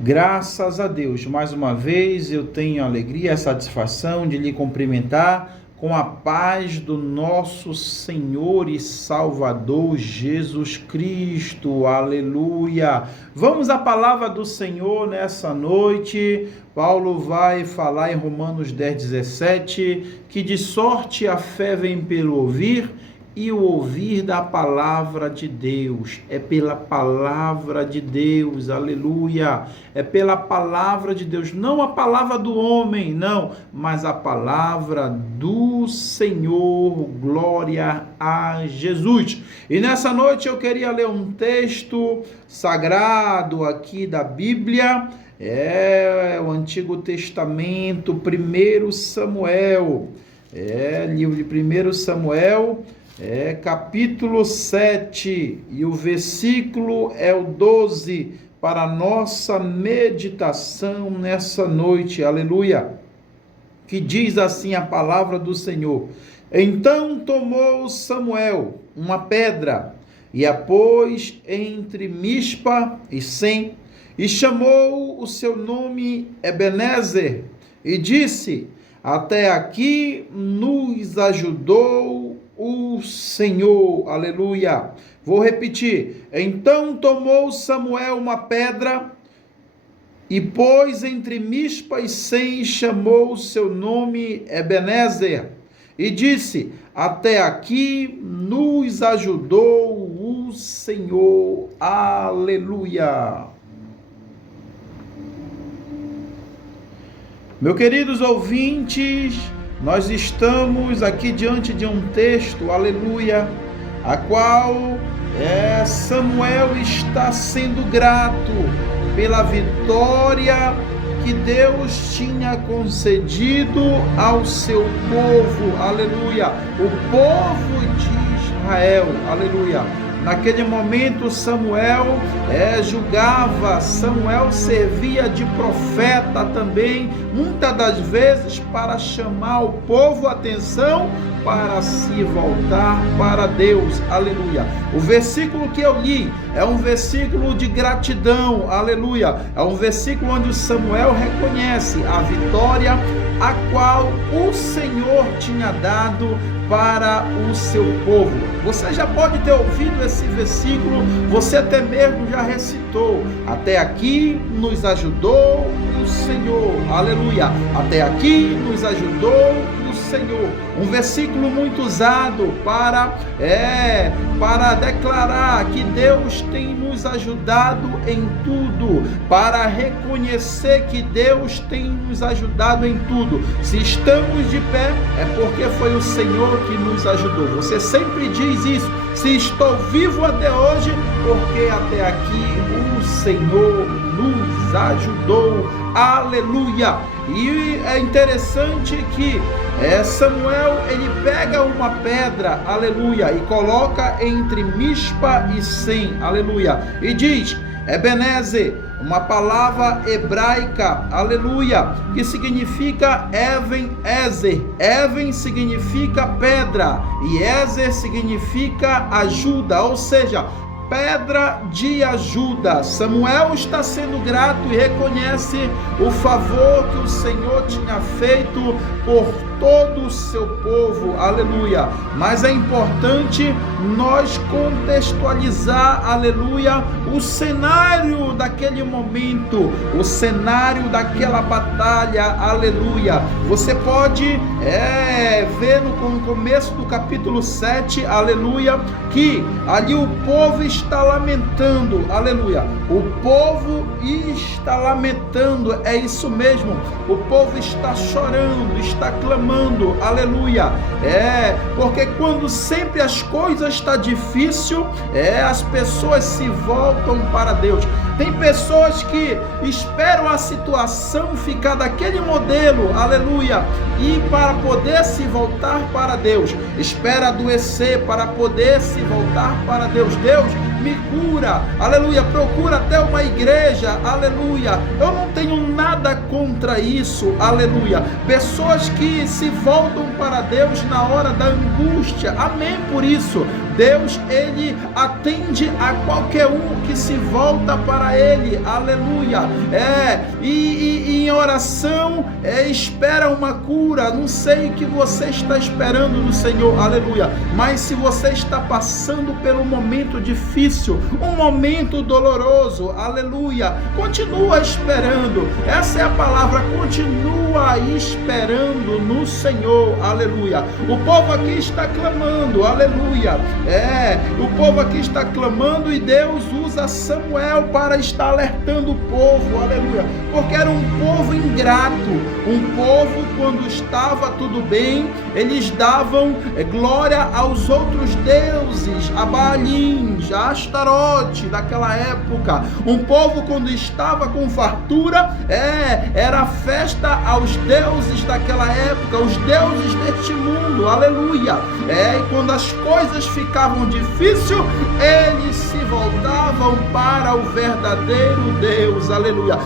Graças a Deus, mais uma vez eu tenho a alegria e a satisfação de lhe cumprimentar com a paz do nosso Senhor e Salvador Jesus Cristo. Aleluia! Vamos à palavra do Senhor nessa noite. Paulo vai falar em Romanos 10:17, que de sorte a fé vem pelo ouvir, e o ouvir da palavra de Deus. É pela palavra de Deus, aleluia, é pela palavra de Deus, não a palavra do homem, não, mas a palavra do Senhor. Glória a Jesus. E nessa noite eu queria ler um texto sagrado aqui da Bíblia, é o Antigo Testamento, 1 Samuel, livro de 1 Samuel, capítulo 7, e o versículo é o 12, para a nossa meditação nessa noite, aleluia, que diz assim a palavra do Senhor: Então tomou Samuel uma pedra, e a pôs entre Mispa e Sem, e chamou o seu nome Ebenezer, e disse: Até aqui nos ajudou o Senhor, aleluia. Vou repetir. Então tomou Samuel uma pedra e pôs entre Mispa e Sem, e chamou o seu nome Ebenezer, e disse: Até aqui nos ajudou o Senhor, aleluia. Meus queridos ouvintes, nós estamos aqui diante de um texto, aleluia, a qual Samuel está sendo grato pela vitória que Deus tinha concedido ao seu povo, aleluia, o povo de Israel, aleluia. Naquele momento Samuel julgava, Samuel servia de profeta também, muitas das vezes para chamar o povo a atenção para se voltar para Deus, aleluia. O versículo que eu li é um versículo de gratidão, aleluia, é um versículo onde Samuel reconhece a vitória a qual o Senhor tinha dado para o seu povo. Você já pode ter ouvido esse versículo, você até mesmo já recitou: até aqui nos ajudou o Senhor, aleluia, até aqui nos ajudou o Senhor. Um versículo muito usado para declarar que Deus tem nos ajudado em tudo, para reconhecer que Deus tem nos ajudado em tudo. Se estamos de pé, é porque foi o Senhor que nos ajudou. Você sempre diz isso: se estou vivo até hoje, porque até aqui o Senhor nos ajudou, aleluia. E é interessante que Samuel, ele pega uma pedra, aleluia, e coloca entre Mispa e Sem, aleluia, e diz Ebenezer, uma palavra hebraica, aleluia, que significa Even-Ezer. Even significa pedra e Ezer significa ajuda, ou seja, pedra de ajuda. Samuel está sendo grato e reconhece o favor que o Senhor tinha feito por todo o seu povo, aleluia. Mas é importante nós contextualizar, aleluia, o cenário daquele momento, o cenário daquela batalha, aleluia. Você pode ver no começo do capítulo 7, aleluia, que ali o povo está lamentando, aleluia, o povo está lamentando, é isso mesmo, o povo está chorando, está clamando, aleluia, porque quando sempre as coisas estão difíceis, as pessoas se voltam para Deus. Tem pessoas que esperam a situação ficar daquele modelo, aleluia, e para poder se voltar para Deus, espera adoecer para poder se voltar para Deus. Deus, me cura, aleluia, procura até uma igreja, aleluia. Eu não tenho nada contra isso, aleluia. Pessoas que se voltam para Deus na hora da angústia, amém por isso. Deus, ele atende a qualquer um que se volta para ele, aleluia. E em oração, espera uma cura. Não sei o que você está esperando no Senhor, aleluia, mas se você está passando pelo momento difícil, um momento doloroso, aleluia, continua esperando. Essa é a palavra, continua esperando no Senhor, aleluia. O povo aqui está clamando, aleluia. O povo aqui está clamando e Deus usa Samuel para estar alertando o povo, aleluia, porque era um povo ingrato, um povo, quando estava tudo bem, eles davam glória aos outros deuses, a Baalim, a Astarote daquela época. Um povo, quando estava com fartura, era festa aos deuses daquela época, os deuses deste mundo, aleluia. E quando as coisas ficavam difíceis, eles se voltavam para o verdadeiro Deus, aleluia.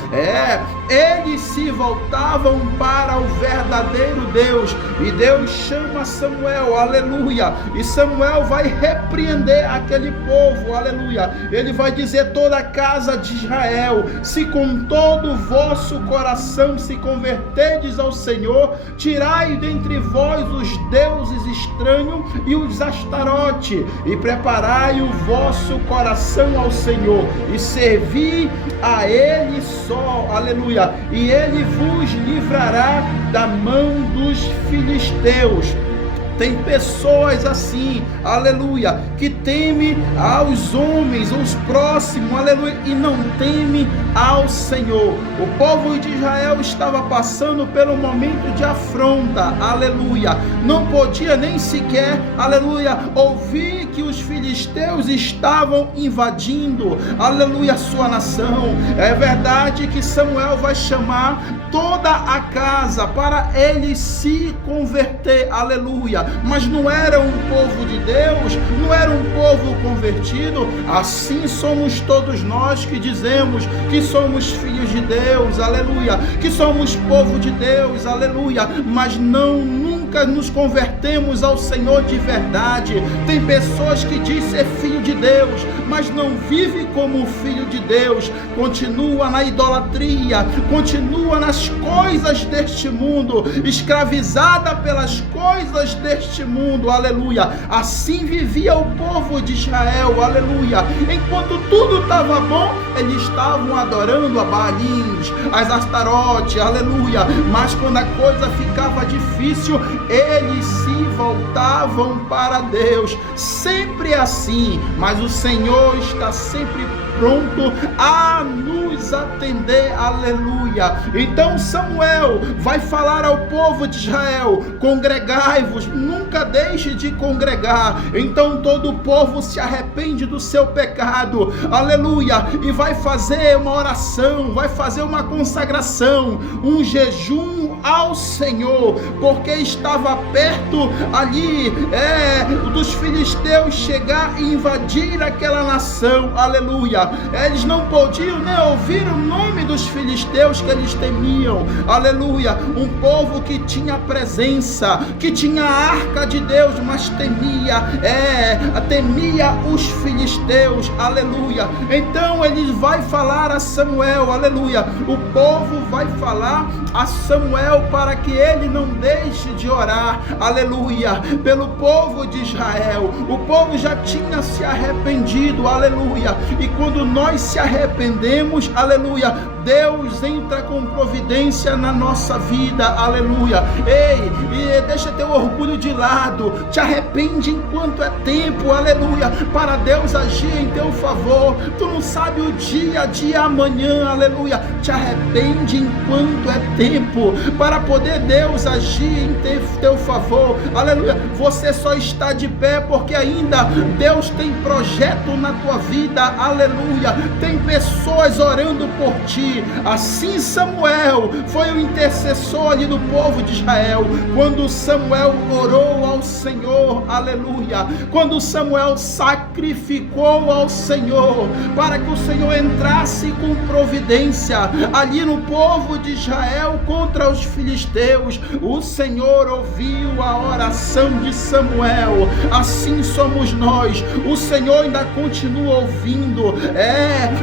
Eles se voltavam para o verdadeiro Deus, e Deus chama Samuel, aleluia, e Samuel vai repreender aquele povo, aleluia. Ele vai dizer: toda a casa de Israel, se com todo o vosso coração se converterdes ao Senhor, tirai dentre vós os deuses estranhos e os Astarote, e preparai o vosso coração ao Senhor, e servi a Ele só, aleluia, e Ele vos livrará da mão dos filisteus. Tem pessoas assim, aleluia, que teme aos homens, aos próximos, aleluia, e não teme ao Senhor. O povo de Israel estava passando pelo momento de afronta, aleluia, não podia nem sequer, aleluia, ouvir que os filisteus estavam invadindo, aleluia, a sua nação. É verdade que Samuel vai chamar toda a casa para ele se converter, aleluia, mas não era um povo de Deus, não era um povo convertido. Assim somos todos nós que dizemos que somos filhos de Deus, aleluia, que somos povo de Deus, aleluia, mas nunca nos convertemos ao Senhor de verdade. Tem pessoas que dizem ser filho de Deus, mas não vive como filho de Deus, continua na idolatria, continua nas coisas deste mundo, escravizada pelas coisas deste mundo, aleluia. Assim vivia o povo de Israel, aleluia. Enquanto tudo estava bom, eles estavam adorando a Baalim, as Astarote, aleluia. Mas quando a coisa ficava difícil, eles se voltavam para Deus. Sempre assim, mas o Senhor está sempre pronto a nos atender, aleluia. Então Samuel vai falar ao povo de Israel: congregai-vos, nunca deixe de congregar. Então todo o povo se arrepende do seu pecado, aleluia, e vai fazer uma oração, vai fazer uma consagração, um jejum ao Senhor, porque estava perto ali dos filisteus chegar e invadir aquela nação, aleluia. Eles não podiam nem ouvir o nome dos filisteus que eles temiam, aleluia. Um povo que tinha presença, que tinha a arca de Deus, mas temia os filisteus, aleluia. Então ele vai falar a Samuel, aleluia. O povo vai falar a Samuel para que ele não deixe de orar, aleluia, pelo povo de Israel. O povo já tinha se arrependido, aleluia, e quando nós se arrependemos, aleluia, Deus entra com providência na nossa vida, aleluia. Ei, deixa teu orgulho de lado, te arrepende enquanto é tempo, aleluia, para Deus agir em teu favor. Tu não sabe o dia de amanhã, aleluia, te arrepende enquanto é tempo, para poder Deus agir em teu favor, aleluia. Você só está de pé porque ainda Deus tem projeto na tua vida, aleluia. Tem pessoas orando por ti. Assim Samuel foi o intercessor ali do povo de Israel, quando Samuel orou ao Senhor, aleluia, quando Samuel sacrificou ao Senhor, para que o Senhor entrasse com providência ali no povo de Israel contra os filisteus. O Senhor ouviu a oração de Samuel. Assim somos nós. O Senhor ainda continua ouvindo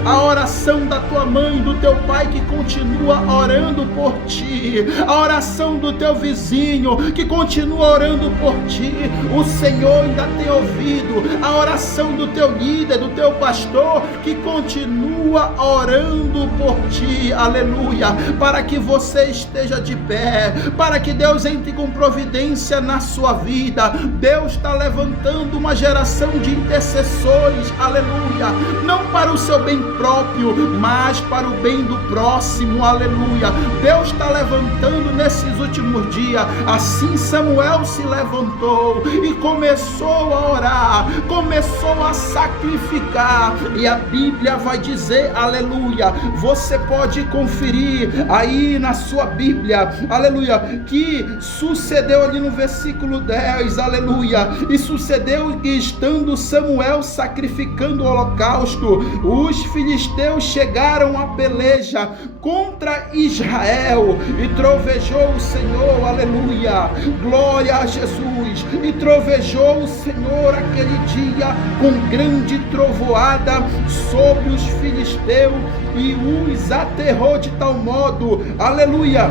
a oração da tua mãe, do teu pai, que continua orando por ti, a oração do teu vizinho que continua orando por ti. O Senhor ainda tem ouvido a oração do teu líder, do teu pastor, que continua orando por ti, aleluia, para que você esteja de pé, para que Deus entre com providência na sua vida. Deus está levantando uma geração de intercessores, aleluia, não para o seu bem próprio, mas para o bem do próximo, aleluia. Deus está levantando nesses últimos dias. Assim Samuel se levantou e começou a orar, começou a sacrificar, e a Bíblia vai dizer, aleluia, você pode conferir aí na sua Bíblia, aleluia, que sucedeu ali no versículo 10, aleluia, e sucedeu que estando Samuel sacrificando o holocausto, os filisteus chegaram à peleja contra Israel, e trovejou o Senhor, aleluia, glória a Jesus, e trovejou o Senhor aquele dia com grande trovoada sobre os filisteus, e os aterrou de tal modo, aleluia,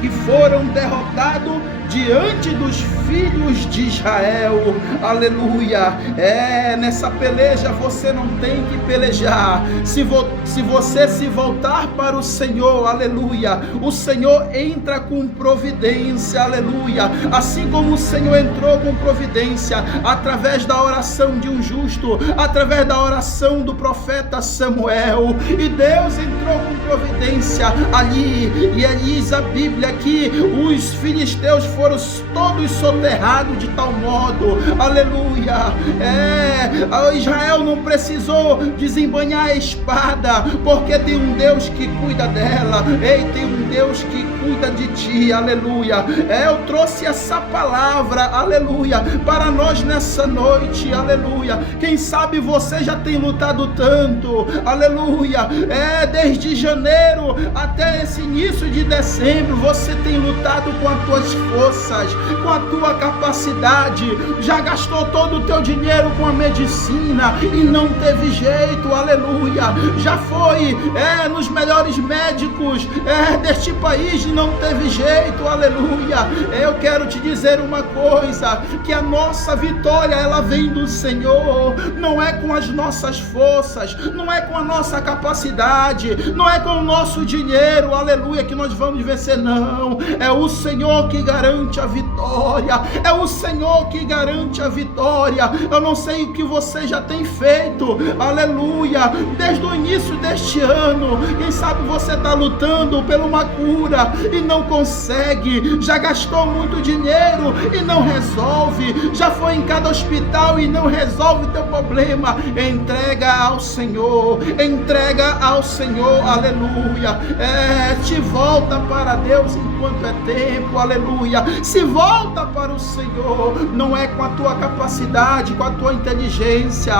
que foram derrotados diante dos filhos de Israel, aleluia. Nessa peleja você não tem que pelejar. Se você se voltar para o Senhor, aleluia, o Senhor entra com providência, aleluia, assim como o Senhor entrou com providência através da oração de um justo, através da oração do profeta Samuel, e Deus entrou com providência ali, e diz a Bíblia que os filisteus foram todos soterrados de tal modo, aleluia. Israel não precisou desembanhar a espada, porque tem um Deus que cuida dela. Tem um Deus que cuida de ti, aleluia. Eu trouxe essa palavra, aleluia, para nós nessa noite, aleluia. Quem sabe você já tem lutado tanto, aleluia, desde janeiro até esse início de dezembro, você tem lutado com as tuas forças, com a tua capacidade, já gastou todo o teu dinheiro com a medicina e não teve jeito, aleluia, já foi nos melhores médicos deste país e não teve jeito, aleluia. Eu quero te dizer uma coisa, que a nossa vitória, ela vem do Senhor, não é com as nossas forças, não é com a nossa capacidade, não é com o nosso dinheiro, aleluia, que nós vamos vencer, não. É o Senhor que garante a vitória, é o Senhor que garante a vitória. Eu não sei o que você já tem feito, aleluia, desde o início deste ano. Quem sabe você está lutando por uma cura e não consegue, já gastou muito dinheiro e não resolve, já foi em cada hospital e não resolve teu problema. Entrega ao Senhor, aleluia. Te volta para Deus enquanto é tempo, aleluia. Se volta para o Senhor, não é com a tua capacidade, com a tua inteligência,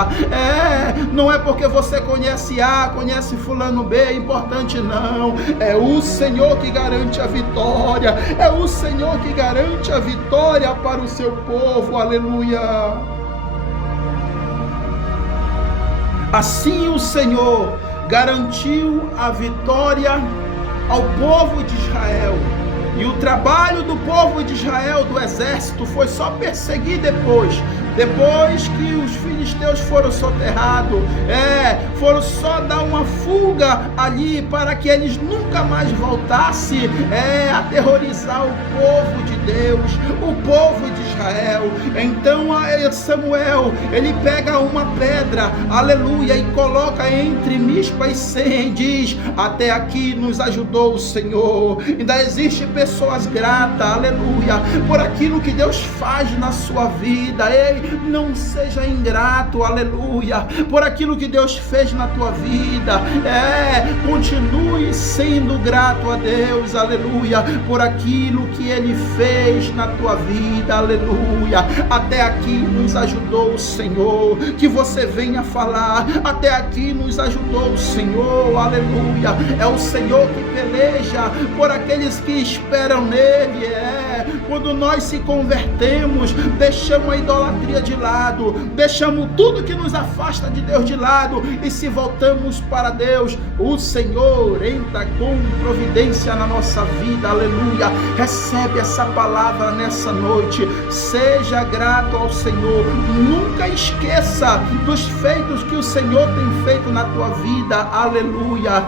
não é porque você conhece A, conhece fulano B, é importante, não. É o Senhor que garante a vitória, é o Senhor que garante a vitória para o seu povo, aleluia. Assim o Senhor garantiu a vitória ao povo de Israel. E o trabalho do povo de Israel, do exército, foi só perseguir depois que os filisteus foram soterrados, foram só dar uma fuga ali, para que eles nunca mais voltassem a aterrorizar o povo de Deus, o povo de Israel. Então Samuel, ele pega uma pedra, aleluia, e coloca entre Mispa e Sem, e diz: até aqui nos ajudou o Senhor. Ainda existe pessoas gratas, aleluia, por aquilo que Deus faz na sua vida. Ei, Pai, não seja ingrato, aleluia, por aquilo que Deus fez na tua vida. Continue sendo grato a Deus, aleluia, por aquilo que Ele fez na tua vida, aleluia. Até aqui nos ajudou o Senhor, que você venha falar, até aqui nos ajudou o Senhor, aleluia. É o Senhor que peleja por aqueles que esperam nele. Quando nós se convertemos, deixamos a idolatria de lado, deixamos tudo que nos afasta de Deus de lado, e se voltamos para Deus, o Senhor entra com providência na nossa vida, aleluia. Recebe essa palavra nessa noite, seja grato ao Senhor, nunca esqueça dos feitos que o Senhor tem feito na tua vida, aleluia.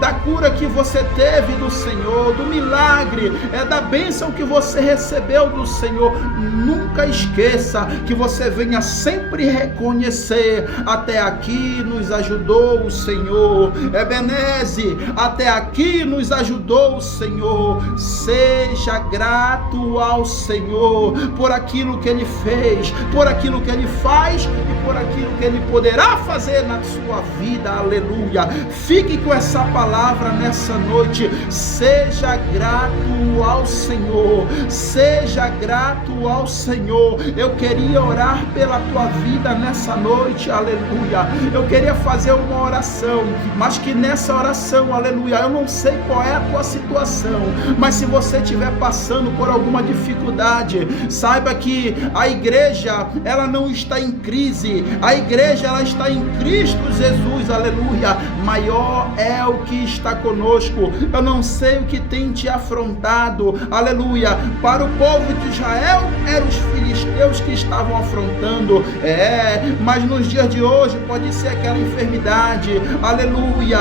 Da cura que você teve do Senhor, do milagre, da bênção que você recebeu do Senhor. Nunca esqueça que você venha sempre reconhecer: até aqui nos ajudou o Senhor. Ebeneze, até aqui nos ajudou o Senhor. Seja grato ao Senhor por aquilo que Ele fez, por aquilo que Ele faz e por aquilo que Ele poderá fazer na sua vida, aleluia. Fique com essa palavra nessa noite. Seja grato ao Senhor, seja grato ao Senhor. Eu queria orar pela tua vida nessa noite, aleluia. Eu queria fazer uma oração, mas que nessa oração, aleluia, eu não sei qual é a tua situação, mas se você estiver passando por alguma dificuldade, saiba que a igreja, ela não está em crise, a igreja, ela está em Cristo Jesus, aleluia. Maior é o que está conosco. Eu não sei o que tem te afrontado, aleluia. Para o povo de Israel, eram os filisteus que estavam afrontando, mas nos dias de hoje pode ser aquela enfermidade, aleluia,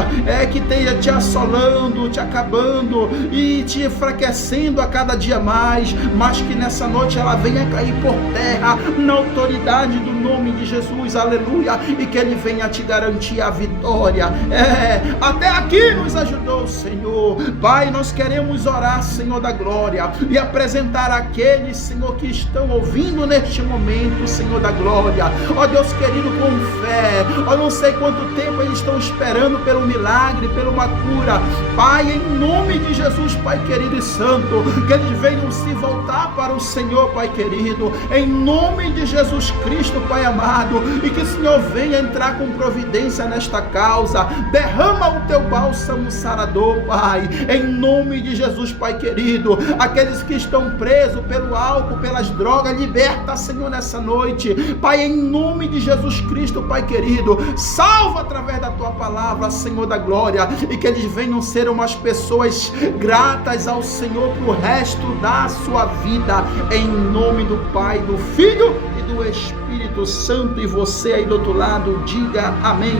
que esteja te assolando, te acabando e te enfraquecendo a cada dia mais, mas que nessa noite ela venha cair por terra na autoridade do nome de Jesus, aleluia, e que Ele venha te garantir a vitória. Até aqui nos ajudou o Senhor. Pai, nós queremos orar, Senhor da glória, e apresentar aqueles, Senhor, que estão ouvindo neste momento, Senhor da glória, ó Deus querido, com fé. Eu não sei quanto tempo eles estão esperando pelo milagre, pela uma cura. Pai, em nome de Jesus, Pai querido e santo, que eles venham se voltar para o Senhor, Pai querido, em nome de Jesus Cristo, Pai amado, e que o Senhor venha entrar com providência nesta causa. Derrama o teu bálsamo sarador, Pai, em nome de Jesus, Pai querido. Aqueles que estão presos pelo álcool, pelas drogas, liberta, Senhor, nessa noite, Pai, em nome de Jesus Cristo, Pai querido. Salva através da tua palavra, Senhor da glória, e que eles venham ser umas pessoas gratas ao Senhor pro resto da sua vida, em nome do Pai, do Filho e do Espírito Santo. E você aí do outro lado, diga amém.